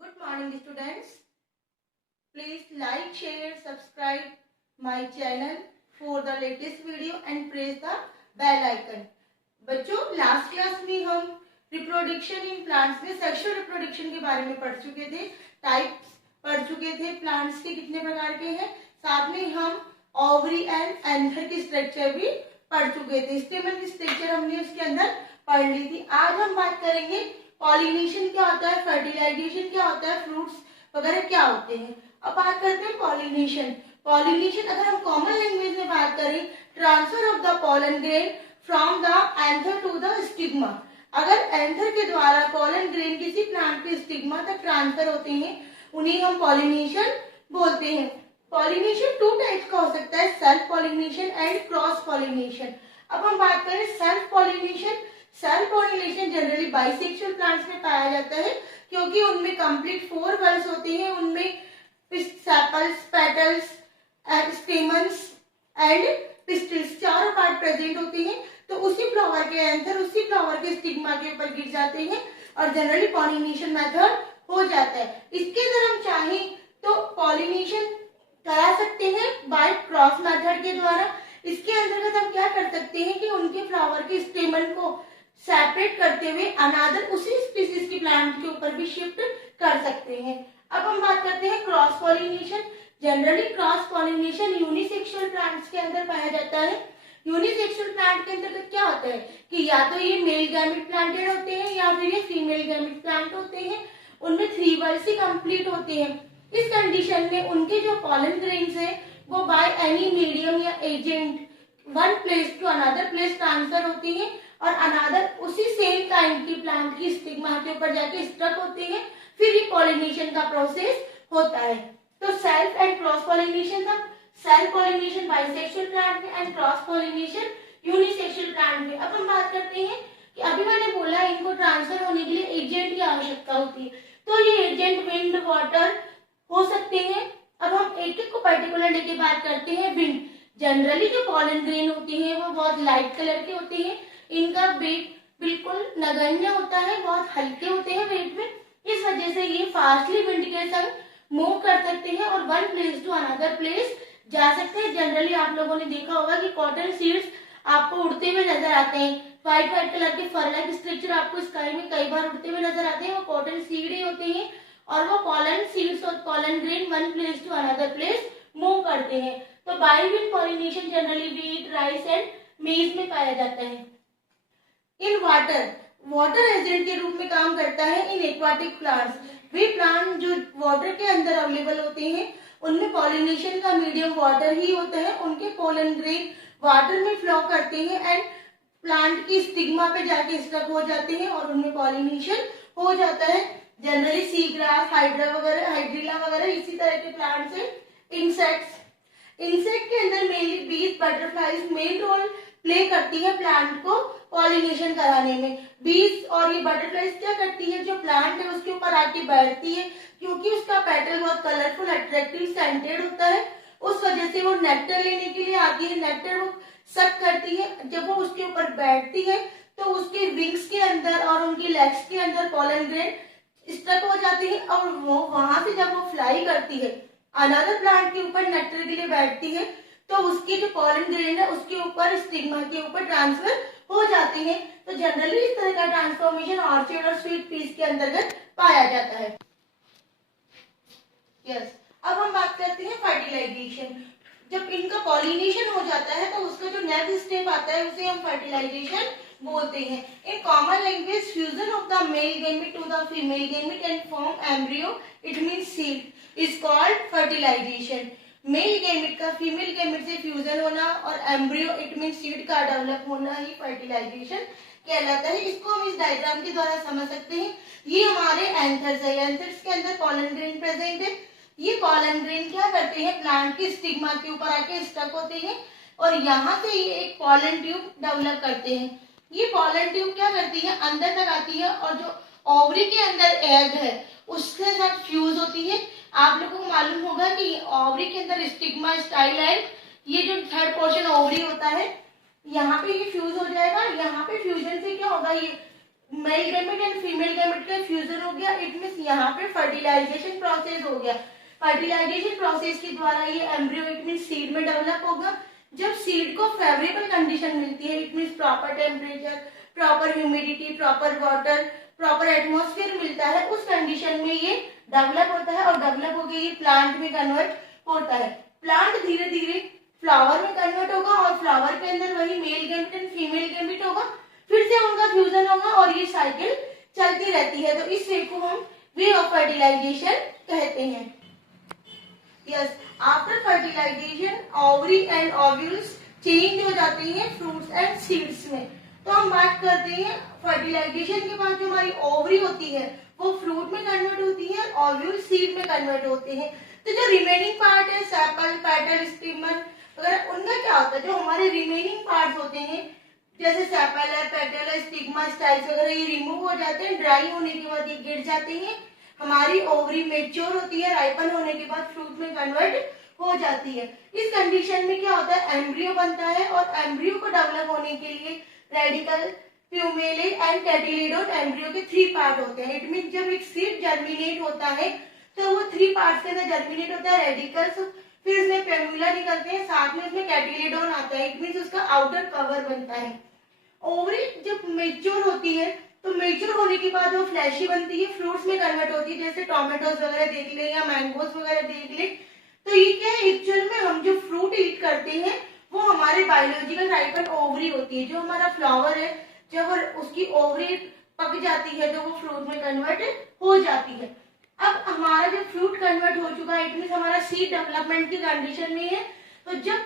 Good morning students. Please like, share, subscribe my channel for the latest video and press the bell icon. बच्चों last class में हम reproduction in plants में sexual reproduction के बारे में पढ़ चुके थे, टाइप्स पढ़ चुके थे, प्लांट्स के कितने प्रकार के हैं, साथ में हम ओवरी एंड एंथर की स्ट्रक्चर भी पढ़ चुके थे। स्टेमन की स्ट्रक्चर हमने उसके अंदर पढ़ ली थी। आज हम बात करेंगे पॉलिनेशन क्या होता है, फर्टिलाइजेशन क्या होता है, फ्रूट्स वगैरह क्या होते हैं। अब बात करते हैं पॉलिनेशन। पॉलिनेशन अगर हम कॉमन लैंग्वेज में बात करें, transfer of the pollen grain from the anther to the stigma. अगर एंथर के द्वारा पॉलन ग्रेन किसी प्लांट के स्टिग्मा तक ट्रांसफर होते हैं, उन्हें हम पॉलिनेशन बोलते हैं। पॉलिनेशन टू टाइप्स का हो सकता है, self pollination and cross pollination. अब हम बात करें self pollination. Self pollination generally bisexual plants में पाया जाता है, क्योंकि उनमें कंप्लीट 4 बल्ब्स होते हैं, उनमें sepals, petals and stamens and pistils चारों पार्ट प्रेजेंट होते हैं। तो उसी फ्लावर के एंथर उसी फ्लावर के स्टिग्मा के ऊपर गिर जाते हैं और जनरली पॉलिनेशन मेथड हो जाता है। इसके अंदर हम चाहें तो पॉलिनेशन करा सकते हैं बाय क्रॉस मेथड के द्वारा। इसके अंतर्गत हम क्या कर सकते हैं कि उनके फ्लावर के स्टेमन को सेपरेट करते हुए अनादर उसी स्पीसीज की प्लांट के ऊपर भी शिफ्ट कर सकते हैं। अब हम बात करते हैं cross pollination. Generally cross pollination unisexual plants के अंदर पाया जाता है। यूनिसेक्सुअल प्लांट के अंतर्गत क्या होता है कि या तो ये मेल गैमेट प्लांटेड होते हैं या फिर ये फीमेल गैमेट प्लांट होते हैं, उनमें 3 बल्ब्स ही कंप्लीट होते हैं। इस कंडीशन में उनके जो पॉलन ग्रेन्स है वो बाय एनी मीडियम या agent one place to another place transfer होती है और अनदर उसी सेम काइंड की प्लांट की स्टिग्मा के ऊपर जाके स्ट्रक होते हैं, फिर ये पॉलिनेशन का प्रोसेस होता है। तो सेल्फ एंड क्रॉस पॉलिनेशन था। सेल्फ पॉलिनेशन बाइसेक्सुअल प्लांट में and cross pollination unisexual plant में। अब हम बात करते हैं कि अभी मैंने बोला इनको ट्रांसफर होने के लिए एजेंट की आवश्यकता होती है, तो ये एजेंट विंड, वाटर हो सकते हैं। अब हम एक एक को पर्टिकुलर लेके बात करते हैं। विंड, जनरली जो पॉलन ग्रेन होते हैं वो बहुत लाइट कलर के होते हैं, इनका वेट बिल्कुल नगण्य होता है, बहुत हल्के होते हैं वेट में, इस वजह से ये फास्टली विंड के संग मूव कर सकते हैं और one place to another place जा सकते हैं। जनरली आप लोगों ने देखा होगा कि कॉटन सीड्स आपको उड़ते हुए नजर आते हैं, व्हाइट व्हाइट कलर के फर लाइक स्ट्रक्चर आपको स्काई में कई बार उड़ते हुए नजर आते हैं, वो कॉटन सीड ही होते हैं और वो पॉलन सीड्स और pollen grain one place to another place move करते हैं। तो by wind pollination generally wheat, rice and maize में पाया जाता है। इन वाटर, वाटर एजेंट के रूप में काम करता है इन एक्वाटिक प्लांट्स। वे प्लांट जो वाटर के अंदर अवेलेबल होते हैं उनमें पॉलिनेशन का मीडियम वाटर ही होता है, उनके पोलन ग्रेन वाटर में फ्लो करते हैं एंड प्लांट की स्टिग्मा पे जाके स्टक हो जाते हैं और उनमें पॉलिनेशन हो जाता है। जनरली सी ग्रास, हाइड्रिला वगैरह इसी तरह के प्लांट्स हैं। इंसेक्ट्स, इंसेक्ट के अंदर मेनली बीज, बटरफ्लाइज मेन रोल प्ले करती है प्लांट को पॉलिनेशन कराने में। बीज और ये बटरफ्लाइज क्या करती है, जो प्लांट है उसके ऊपर आके बैठती है, क्योंकि उसका पेटल बहुत कलरफुल, अट्रैक्टिव, सेंटेड होता है, उस वजह से वो नेक्टर लेने के लिए आती है। नेक्टर वो सक करती है, जब वो उसके ऊपर बैठती है तो उसके विंग्स के अंदर और उनकी लेग्स के अंदर पॉलन ग्रेन स्टक हो जाती है और वो वहां से जब वो फ्लाई करती है अनदर प्लांट के ऊपर नेक्टर के लिए बैठती है, तो उसकी जो पॉलन ग्रेन है उसके ऊपर स्टिग्मा के ऊपर ट्रांसफर हो जाते हैं। तो जनरली इस तरह का ट्रांसफॉर्मेशन ऑर्चिड और स्वीट पीस के अंतर्गत पाया जाता है। यस, अब हम बात करते हैं फर्टिलाइजेशन। जब इनका पॉलिनेशन हो जाता है तो उसका जो नेक्स्ट स्टेप आता है उसे हम फर्टिलाइजेशन बोलते हैं। In common language, fusion of the male gamete to the female gamete and form embryo, it means seed, is called fertilisation. Male gamete का फीमेल गैमेट से फ्यूजन होना और एम्ब्रियो इट मीन सीड का develop होना ही fertilisation कहलाता है। इसको हम इस डायग्राम के द्वारा समझ सकते हैं। ये हमारे एंथर्स है, एंथर्स के अंदर पॉलन ग्रेन प्रेजेंट है। ये पॉलन ग्रेन क्या करते हैं, प्लांट की स्टिग्मा के ऊपर आके स्टक होते हैं और यहाँ से ये एक पॉलन ट्यूब डेवलप करते हैं। ये पॉलन ट्यूब क्या करती है, अंदर तक आती है और जो ओवरी के अंदर एग है उसके साथ फ्यूज होती है। आप लोगों को मालूम होगा कि ओवरी के अंदर स्टिग्मा, स्टाइल एंड ये जो थर्ड पोर्शन ओवरी होता है, यहाँ पे ये फ्यूज हो जाएगा। यहाँ पे फ्यूजन से क्या होगा, ये male gamete and female gamete का फ्यूजन हो गया, इट मींस यहाँ पे फर्टिलाइजेशन प्रोसेस हो गया। फर्टिलाइजेशन प्रोसेस के द्वारा ये एम्ब्रियो इट मींस सीड में डेवलप होगा। जब सीड को फेवरेबल कंडीशन मिलती है, it means proper temperature, proper humidity, proper water, proper atmosphere मिलता है, उस कंडीशन में ये डेवलप होता है और डेवलप होकर ये प्लांट में कन्वर्ट होता है। प्लांट धीरे धीरे फ्लावर में कन्वर्ट होगा और फ्लावर के अंदर वही male gamete and female gamete होगा, फिर से उनका फ्यूजन होगा और ये साइकिल चलती रहती है। तो इस वे को हम वे ऑफ फर्टिलाइजेशन कहते हैं। Yes, after fertilisation ovary and ovules change हो जाते हैं फ्रूट्स एंड सीड्स में। तो हम बात करते हैं फर्टिलाइजेशन के बाद जो हमारी ओवरी होती है वो फ्रूट में कन्वर्ट होती है, ओव्यूल सीड में कन्वर्ट होते हैं। तो जो रिमेनिंग पार्ट है सेपल, पेटल, स्टिग्मन वगैरह, उनका क्या होता है, जो हमारे रिमेनिंग पार्ट्स होते हैं जैसे सेपल है, पेटल है, स्टिग्मा, स्टाइल्स वगैरह, ये रिमूव हो जाते हैं। ड्राई होने के बाद ये गिर जाते हैं। हमारी ओवरी मेच्योर होती है, राइपन होने के बाद फ्रूट में कन्वर्ट हो जाती है। इस कंडीशन में क्या होता है, एम्ब्रियो बनता है और एम्ब्रियो को डेवलप होने के लिए रेडिकल, प्यूमेले एंड कैटिलिडोन एम्ब्रियो के 3 पार्ट होते हैं। इट मीन जब एक सीड जर्मिनेट होता है तो वो 3 पार्ट्स के अंदर जर्मिनेट होता है, रेडिकल्स, फिर उसमें प्यूमेला निकलते हैं, साथ में उसमें कैटिलिडोन आता है, इट मीन उसका आउटर कवर बनता है। ओवरी जब मेच्योर होती है तो मेच्योर होने के बाद वो फ्लैशी बनती है, फ्रूट्स में कन्वर्ट होती है, जैसे टोमेटोज वगैरह देख ले या मैंगोज वगैरह देख ले। तो ये क्या है, एक्चुअल में हम जो फ्रूट ईट करते हैं वो हमारे बायोलॉजिकल राइपन ओवरी होती है। जो हमारा फ्लावर है जब उसकी ओवरी पक जाती है तो वो फ्रूट में कन्वर्ट हो जाती है। अब हमारा जो फ्रूट कन्वर्ट हो चुका है, इट मीन हमारा सीड डेवलपमेंट की कंडीशन में है। तो जब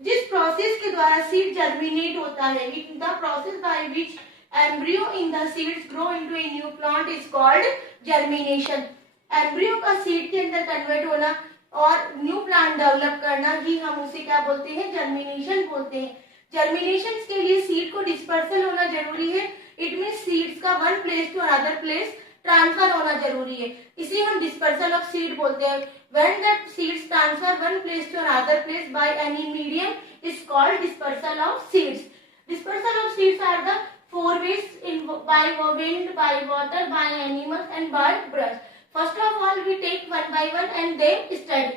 जिस प्रोसेस के द्वारा सीड जर्मिनेट होता है, the process by which embryo in the seeds grow into a new plant is called germination। Embryo का सीड के अंदर कन्वर्ट होना और न्यू प्लांट डेवलप करना ही हम उसे क्या बोलते हैं, जर्मिनेशन बोलते हैं। जर्मिनेशन के लिए सीड को डिस्पर्सल होना जरूरी है, इट मीन सीड्स का one place to another place transfer होना जरूरी है, इसे हम डिस्पर्सल ऑफ सीड बोलते हैं। When that seeds transfer one place to another place by any medium is called dispersal of seeds. Dispersal of seeds are the 4 ways in by wind, by water, by animals and by brush. First of all, we take one by one and then study.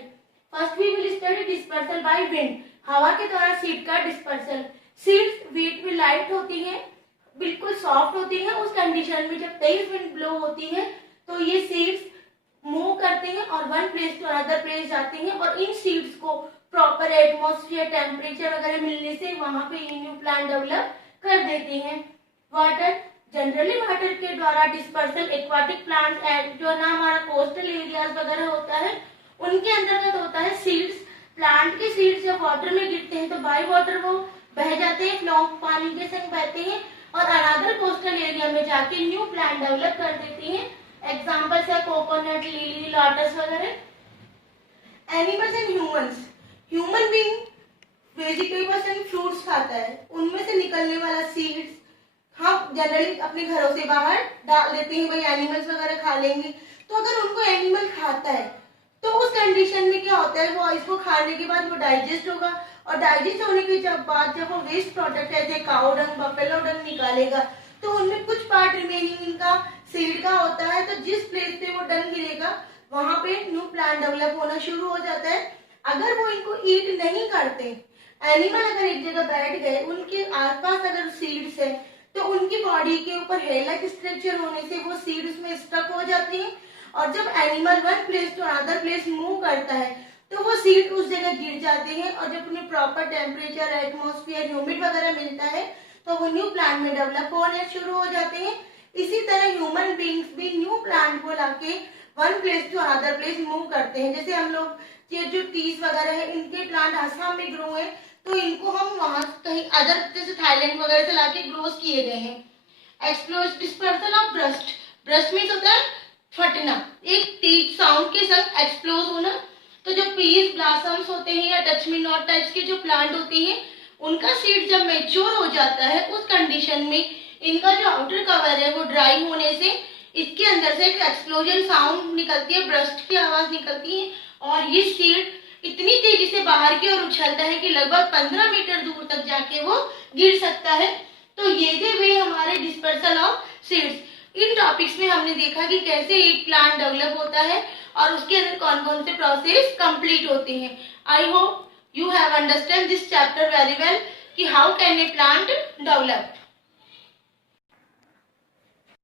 First we will study dispersal by wind. हवा के द्वारा seed का dispersal. Seeds wait में light होती है, बिल्कुल soft होती है। उस कंडीशन में जब तेज विंड ब्लो होती है तो ये सीड्स मूव करते हैं और one place to another place जाते हैं और इन सीड्स को प्रॉपर एटमॉस्फेयर, टेम्परेचर वगैरह मिलने से वहां पे ये न्यू प्लांट डेवलप कर देते हैं। वाटर, जनरली वाटर के द्वारा डिस्पर्सल एक्वाटिक प्लांट्स एंड जो ना हमारा कोस्टल एरियाज वगैरह होता है उनके अंतर्गत होता है सीड्स। प्लांट के सीड्स जब वाटर में गिरते हैं तो बाय वाटर वो बह जाते हैं, फ्लो पानी के संग बहते हैं और अनदर कोस्टल एरिया में जाके न्यू प्लांट डेवलप कर देते हैं। एग्जांपल्स है कोकोनट, लिली, लोटस वगैरह। Animals and humans, human being vegetables and fruits खाता है, उनमें से निकलने वाला सीड्स हम जनरली अपने घरों से बाहर डाल देते हैं, भाई एनिमल्स वगैरह खा लेंगे। तो अगर उनको एनिमल खाता है तो उस कंडीशन में क्या होता है, वो इसको खाने के बाद वो डाइजेस्ट होगा और डाइजेस्ट होने के बाद जब वो वेस्ट प्रोडक्ट है जैसे काउ डंग, बफेलो डंग निकालेगा तो उनमें कुछ पार्ट रिमेनिंग इनका सीड का होता है। तो जिस प्लेस पे वो डंग गिरेगा वहां पे न्यू प्लांट डेवलप होना शुरू हो जाता है। अगर वो इनको ईट नहीं करते, एनिमल अगर एक जगह बैठ गए, उनके आसपास अगर सीड्स है तो उनकी बॉडी के ऊपर हेयर लाइक स्ट्रक्चर होने से वो सीड उसमें स्टक हो जाती है और जब animal one place to another place move करता है तो वो सीड उस जगह गिर जाते हैं और जब उन्हें प्रॉपर टेम्परेचर, एटमॉस्फेयर, ह्यूमिड वगैरह मिलता है तो वो न्यू प्लांट में डेवलप होने शुरू हो जाते हैं। इसी तरह ह्यूमन बींग्स भी न्यू प्लांट को लाके one place to another place move करते हैं। जैसे हम लोग ये जो टीज वगैरह है इनके प्लांट आसाम में ग्रो है तो इनको हम वहां कहीं अदर जैसे थाईलैंड वगैरह से लाके ग्रोस किए गए हैं। Explosive dispersal of burst, burst means होता है फटना, एक टीच साउंड के साथ एक्सप्लोज होना। तो जो पीस, ब्लॉसम्स होते हैं या टच मी नॉट टाइप्स के जो प्लांट होते हैं उनका सीड जब मैच्योर हो जाता है उस कंडीशन में इनका जो आउटर कवर है वो ड्राई होने से इसके अंदर से एक एक्सप्लोजन साउंड निकलती है, ब्रस्ट की आवाज निकलती है और ये सीड इतनी तेजी से बाहर की ओर उछलता है कि लगभग 15 मीटर दूर तक जाके वो गिर सकता है। तो ये थे वे हमारे dispersal of seeds. In topics में हमने देखा कि कैसे एक प्लांट डेवलप होता है और उसके अंदर कौन कौन से प्रोसेस कंप्लीट होते हैं। I hope you have understand this chapter very well कि how can a plant develop.